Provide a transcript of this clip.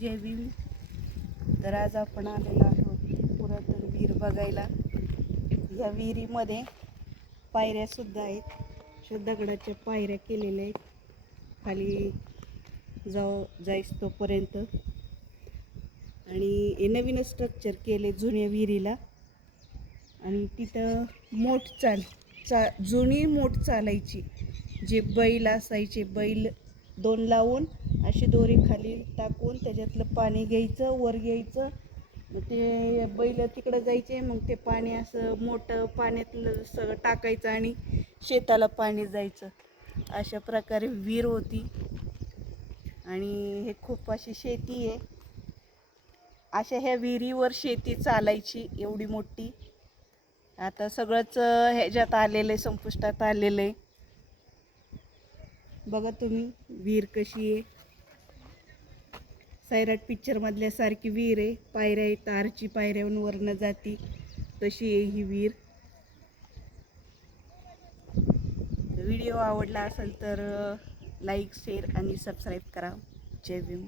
जय भीम. तर आज आपण आलेलो आहोत पुरातन विहीर बघायला. या विहिरीमध्ये पायऱ्यासुद्धा आहेत, दगडाच्या पायऱ्या केलेल्या आहेत खाली जायस तोपर्यंत. आणि हे नवीन स्ट्रक्चर केले जुन्या विहिरीला. आणि तिथं जुनी मोठ चालायची, जे बैल असायचे, बैल दोन लावून अशी दोरी खाली टाकून त्याच्यातलं पाणी घ्यायचं, वर घ्यायचं, मग ते बैल तिकडं जायचे, मग ते पाणी असं मोठं पाण्यातलं सगळं टाकायचं आणि शेताला पाणी जायचं. अशा प्रकारे विहीर होती. आणि हे खूप अशी शेती आहे. अशा ह्या विहिरीवर शेती चालायची एवढी मोठी. आता सगळंच ह्याच्यात आलेलं आहे, संपुष्टात आलेलं आहे. बघा तुम्ही विहीर कशी आहे. सैराट पिक्चर मधल्या सारखी विहीर आहे. पायऱ्या आहे, तारची पायऱ्यावरून वरनं जाती तशी आहे ही विहीर. व्हिडिओ आवडला असेल तर लाईक, शेअर आणि सबस्क्राईब करा. जय भीम.